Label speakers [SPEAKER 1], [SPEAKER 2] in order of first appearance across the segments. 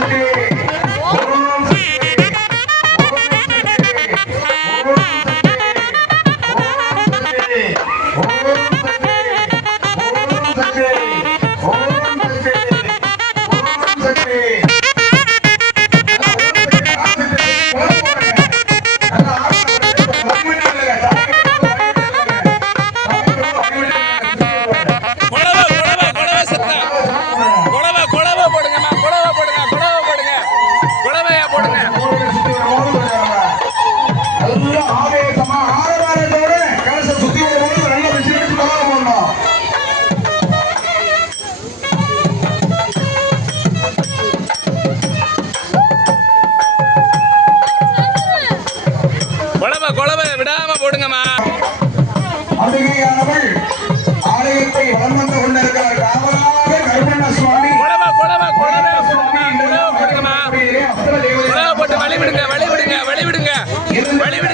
[SPEAKER 1] Saturday. போடுங்கம்மா.
[SPEAKER 2] அம்பிகையானவள் ஆலயத்தை வலம் வந்து கொண்டிருக்கிறார் காவலாக கருப்பண்ண சுவாமி
[SPEAKER 1] போடுங்கம்மா
[SPEAKER 2] தேவதை
[SPEAKER 1] குழவை போட்டு வழி விடுங்க வழி விடுங்க வழி விடுங்க வழி விடுங்க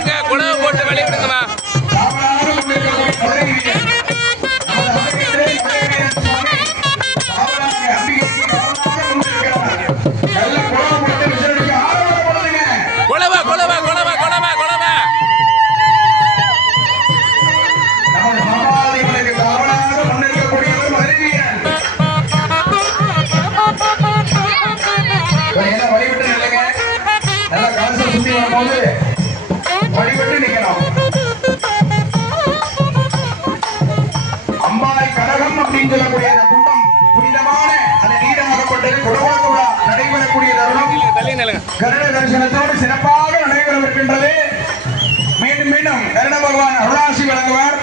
[SPEAKER 2] சுத்தி வரும்போது வழிவிட்டு நிக்கணும். அம்பாறை கடகம் அப்படின்னு சொல்லக்கூடிய அந்த குண்டம் புனிதமான அந்த நீராகப்பட்டது குடவாக்க விழா நடைபெறக்கூடிய தருணம். கருட தரிசனத்தோடு சிறப்பாக நடைபெறவிருக்கின்றது. மீண்டும் மீண்டும் கருட பகவான் அருளாசி வழங்குவார்.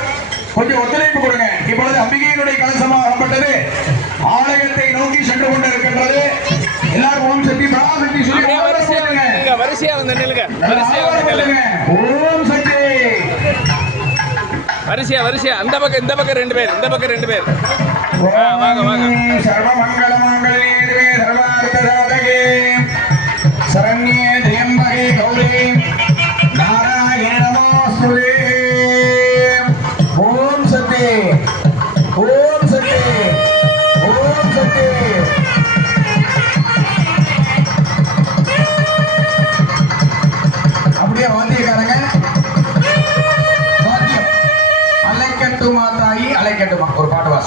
[SPEAKER 2] கொஞ்சம் ஒத்துழைப்பு கொடுங்க. இப்பொழுது அம்பிகையினுடைய கலசமாகப்பட்டது ஆலயத்தை
[SPEAKER 1] வரிசையா வந்து நில்லுங்க. வரிசையா வந்து நில்லுங்க. வரிசையா வரிசையா. அந்த பக்கம் இந்த பக்கம் ரெண்டு பேர் இந்த பக்கம் ரெண்டு பேர். வாங்க, வாங்க.
[SPEAKER 2] சர்வமங்கல மங்களே சர்வார்த்த சாதகே சரண்யே திரியம்பகே கௌரி. நாராயண நமோஸ்துதே. ஓம் சக்தி. ஓம் சக்தி. ஓம் சக்தி.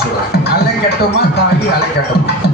[SPEAKER 2] சொல்றாங்க. அலை கட்டுமா தாண்டி அலை கட்டுமா?